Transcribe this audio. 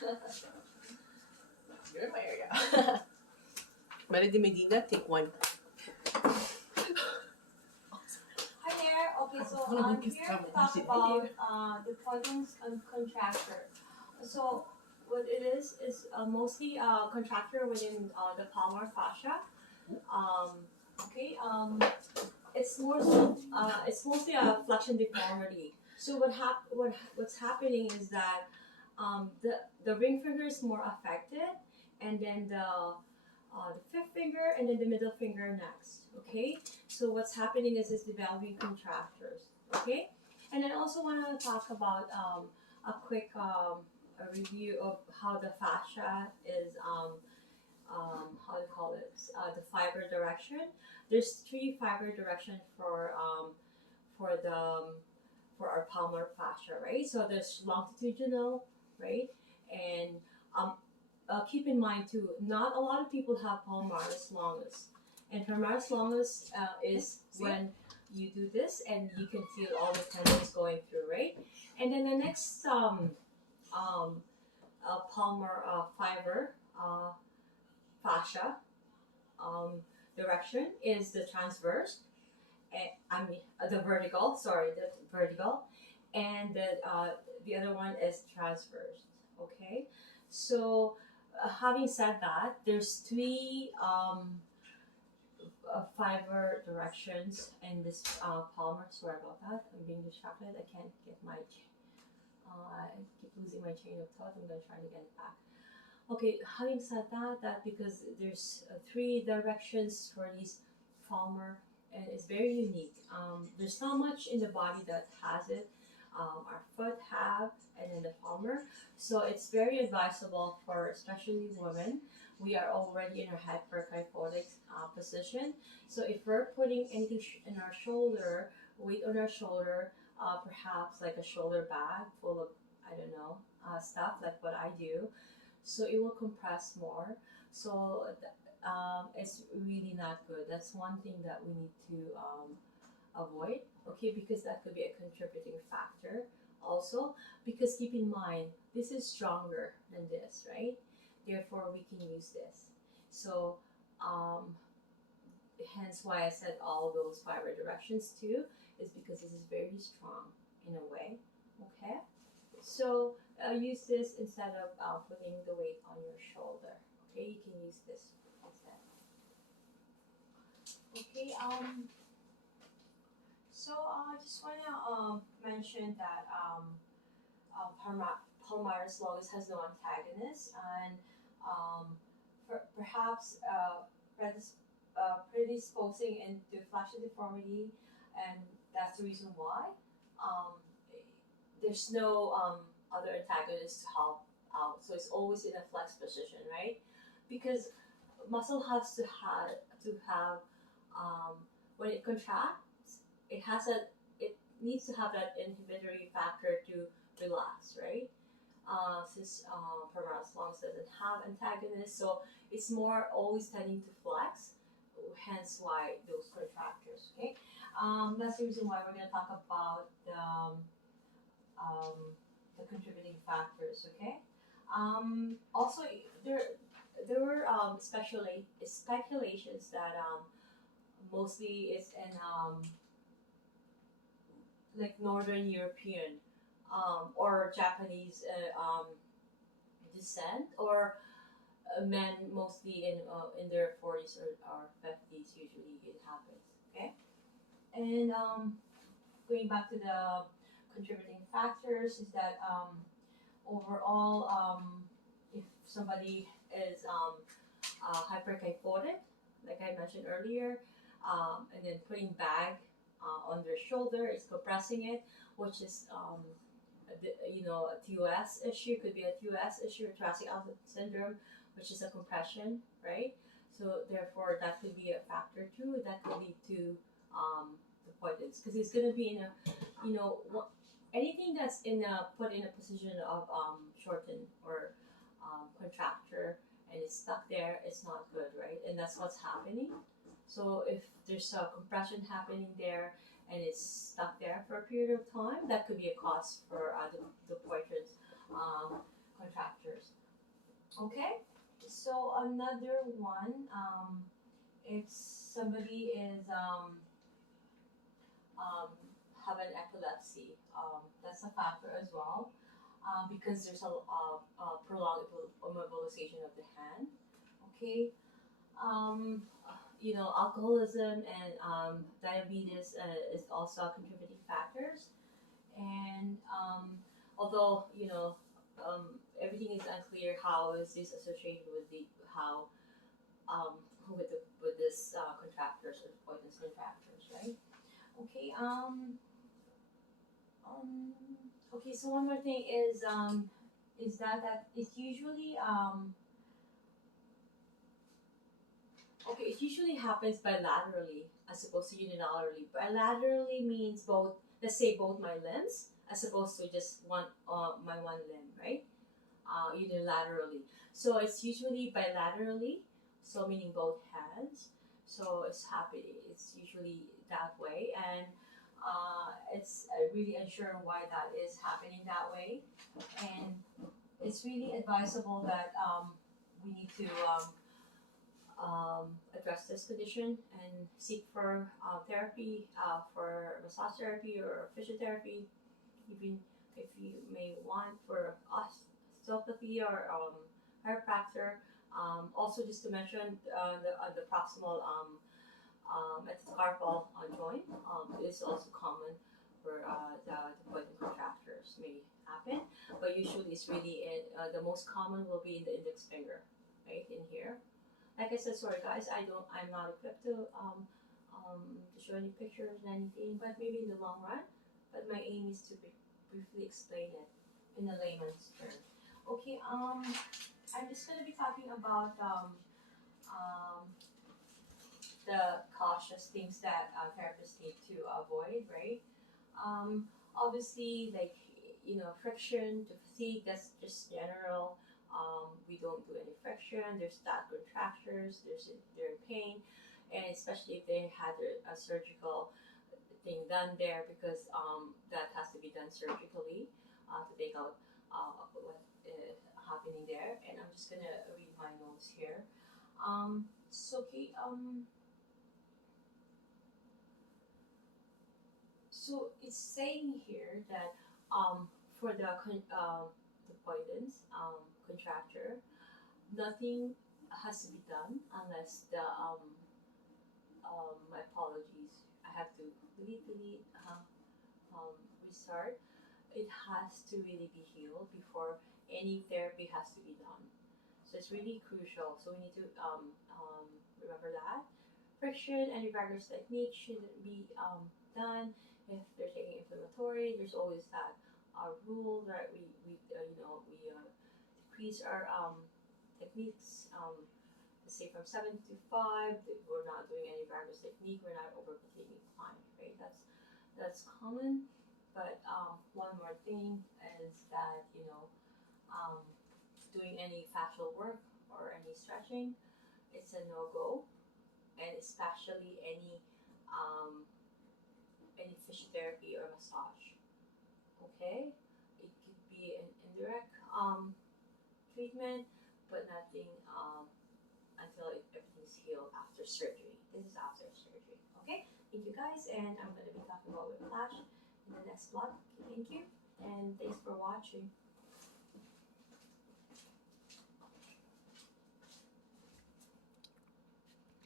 You're in my area. Melo Dymedina, take one. Hi there. Okay, so Ano I'm bang kiss here ka to mo? talk Shit, about the importance of contracture. So what it is mostly contracture within the palmar fascia. Okay. It's mostly a flexion deformity. So what's happening is that the ring finger is more affected, and then the fifth finger and then the middle finger next. Okay, so what's happening is developing contractures. Okay, and I also want to talk about a quick a review of how the fascia is how do you call it the fiber direction. There's three fiber directions for the for our palmar fascia, right? So there's longitudinal, right, and um, keep in mind too, not a lot of people have palmaris longus. And palmaris longus is when you do this and you can feel all the tendons going through, right? And then the next palmar fiber fascia direction is the transverse. I mean the vertical. Sorry, the vertical, and the other one is transverse. Okay, so having said that, there's three fiber directions in this palmar. Sorry about that. I'm being distracted. I can't get my. I keep losing my chain of thought. I'm gonna try to get it back. Okay, having said that, because there's three directions for these palmar, and it's very unique. There's not much in the body that has it. Our foot have, and then the palmar. So it's very advisable for especially women. We are already in a hyperkyphotic position. So if we're putting anything in our shoulder, weight on our shoulder, perhaps like a shoulder bag full of I don't know stuff like what I do, so it will compress more. So it's really not good. That's one thing that we need to avoid. Okay, because that could be a contributing factor also. Because keep in mind, this is stronger than this, right? Therefore, we can use this. So hence why I said all those fiber directions too, is because this is very strong in a way. Okay, so use this instead of putting the weight on your shoulder. Okay, you can use this instead. Okay, so I just want to mention that palmaris longus has no antagonist, and perhaps predisposing into flexion deformity, and that's the reason why there's no other antagonist to help out. So it's always in a flex position, right? Because muscle has to have when it contracts, it needs to have that inhibitory factor to relax, right? Since palmaris longus doesn't have antagonists, so it's more always tending to flex. Hence why those contractures. Okay, that's the reason why we're going to talk about the contributing factors. Okay. Also, there were speculations that mostly it's in like Northern European or Japanese descent, or men mostly in their 40s or 50s. Usually it happens. Okay, and going back to the contributing factors is that overall, if somebody is hyperkyphotic, like I mentioned earlier, and then putting bag on their shoulder, is compressing it, which is a TOS issue, could be a TOS issue, thoracic outlet syndrome, which is a compression, right? So therefore, that could be a factor too. That could lead to the points, because it's gonna be in a, anything that's put in a position of shorten or contracture, and it's stuck there, it's not good, right? And that's what's happening. So if there's a compression happening there and it's stuck there for a period of time, that could be a cause for the Dupuytren's contractures. Okay, so another one, if somebody is um, have an epilepsy, that's a factor as well, because there's a prolonged immobilization of the hand. Okay, um, alcoholism and diabetes is also contributing factors. And although everything is unclear, how is this associated with the how with this contractors or poisonous contractors, right? Okay. Um, okay. So one more thing is that it's usually okay. It usually happens bilaterally as opposed to unilaterally. Bilaterally means both. Let's say both my limbs, as opposed to just my one limb, right? Unilaterally. So it's usually bilaterally, so meaning both hands. So it's happening. It's usually that way, and it's really unsure why that is happening that way, and it's really advisable that we need to address this condition and seek for therapy, for massage therapy or physiotherapy, even if you may want for osteopathy or chiropractor. Also, just to mention, the proximal metacarpal joint is also common where the poison contractures may happen, but usually it's really the most common will be in the index finger, right in here. Like I said, sorry guys, I'm not equipped to show any pictures and anything, but maybe in the long run. But my aim is to briefly explain it in a layman's term. Okay, I'm just gonna be talking about the cautious things that therapists need to avoid, right? Obviously, like friction to fatigue, that's just general. We don't do any friction. There's that contractures. They're in pain, and especially if they had a surgical thing done there, because that has to be done surgically to take out what is happening there. And I'm just gonna read my notes here. Okay. So it's saying here that for the poisons contracture, nothing has to be done unless the my apologies. I have to delete restart. It has to really be healed before any therapy has to be done. So it's really crucial. So we need to remember that. Friction and rigorous technique shouldn't be done if they're taking inflammatory. There's always that rule that we decrease our techniques. Let's say from 7 to 5, we're not doing any rigorous technique. We're not over fatiguing the client, right? That's common. But one more thing is that doing any facial work or any stretching, it's a no go, and especially any physiotherapy or massage. Okay, it could be an indirect treatment, but nothing until everything's healed after surgery. This is after surgery. Okay, thank you guys, and I'm going to be talking about whiplash in the next vlog. Okay, thank you, and thanks for watching.